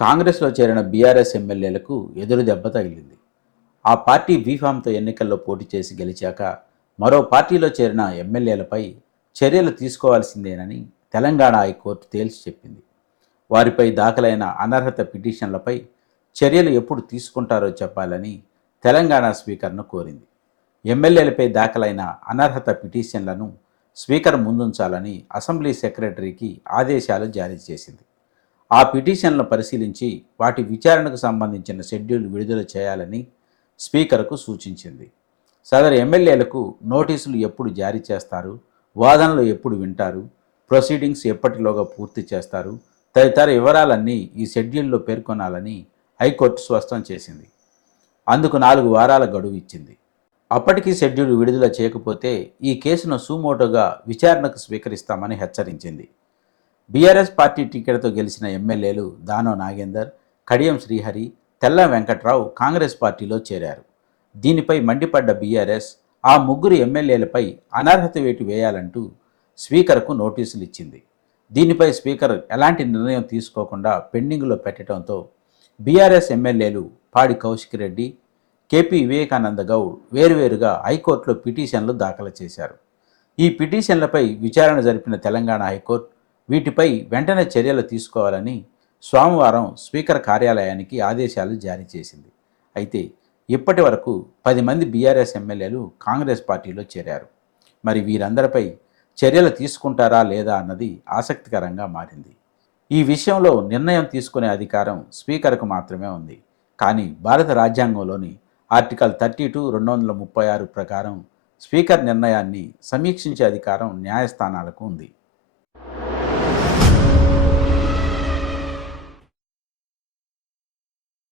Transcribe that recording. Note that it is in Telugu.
కాంగ్రెస్లో చేరిన బీఆర్ఎస్ ఎమ్మెల్యేలకు ఎదురు దెబ్బ తగిలింది. ఆ పార్టీ బీఫామ్తో ఎన్నికల్లో పోటీ చేసి గెలిచాక మరో పార్టీలో చేరిన ఎమ్మెల్యేలపై చర్యలు తీసుకోవాల్సిందేనని తెలంగాణ హైకోర్టు తేల్చి చెప్పింది. వారిపై దాఖలైన అనర్హత పిటిషన్లపై చర్యలు ఎప్పుడు తీసుకుంటారో చెప్పాలని తెలంగాణ స్పీకర్ను కోరింది. ఎమ్మెల్యేలపై దాఖలైన అనర్హత పిటిషన్లను స్పీకర్ ముందుంచాలని అసెంబ్లీ సెక్రటరీకి ఆదేశాలు జారీ చేసింది. ఆ పిటిషన్లను పరిశీలించి వాటి విచారణకు సంబంధించిన షెడ్యూల్ విడుదల చేయాలని స్పీకర్కు సూచించింది. సదరు ఎమ్మెల్యేలకు నోటీసులు ఎప్పుడు జారీ చేస్తారు? వాదనలు ఎప్పుడు వింటారు? ప్రొసీడింగ్స్ ఎప్పటిలోగా పూర్తి చేస్తారు? తదితర వివరాలన్నీ ఈ షెడ్యూల్లో పేర్కొనాలని హైకోర్టు స్పష్టం చేసింది. అందుకు నాలుగు వారాల గడువు ఇచ్చింది. అప్పటికీ షెడ్యూల్ విడుదల చేయకపోతే ఈ కేసును సుమోటోగా విచారణకు స్వీకరిస్తామని హెచ్చరించింది. బీఆర్ఎస్ పార్టీ టికెట్తో గెలిచిన ఎమ్మెల్యేలు దానో నాగేందర్ కడియం శ్రీహరి తెల్ల వెంకట్రావు కాంగ్రెస్ పార్టీలో చేరారు. దీనిపై మండిపడ్డ బీఆర్ఎస్ ఆ ముగ్గురు ఎమ్మెల్యేలపై అనర్హత వేటు వేయాలంటూ స్పీకర్కు నోటీసులు ఇచ్చింది. దీనిపై స్పీకర్ ఎలాంటి నిర్ణయం తీసుకోకుండా పెండింగ్లో పెట్టడంతో బీఆర్ఎస్ ఎమ్మెల్యేలు పాడి కౌశిక్ రెడ్డి కేపీ వివేకానంద గౌడ్ వేరువేరుగా హైకోర్టులో పిటిషన్లు దాఖలు చేశారు. ఈ పిటిషన్లపై విచారణ జరిపిన తెలంగాణ హైకోర్టు వీటిపై వెంటనే చర్యలు తీసుకోవాలని సోమవారం స్పీకర్ కార్యాలయానికి ఆదేశాలు జారీ చేసింది. అయితే ఇప్పటి వరకు పది మంది బీఆర్ఎస్ ఎమ్మెల్యేలు కాంగ్రెస్ పార్టీలో చేరారు. మరి వీరందరిపై చర్యలు తీసుకుంటారా లేదా అన్నది ఆసక్తికరంగా మారింది. ఈ విషయంలో నిర్ణయం తీసుకునే అధికారం స్పీకర్కు మాత్రమే ఉంది. కానీ భారత రాజ్యాంగంలోని ఆర్టికల్ థర్టీ టూ రెండు వందల ముప్పై ఆరు ప్రకారం స్పీకర్ నిర్ణయాన్ని సమీక్షించే అధికారం న్యాయస్థానాలకు ఉంది.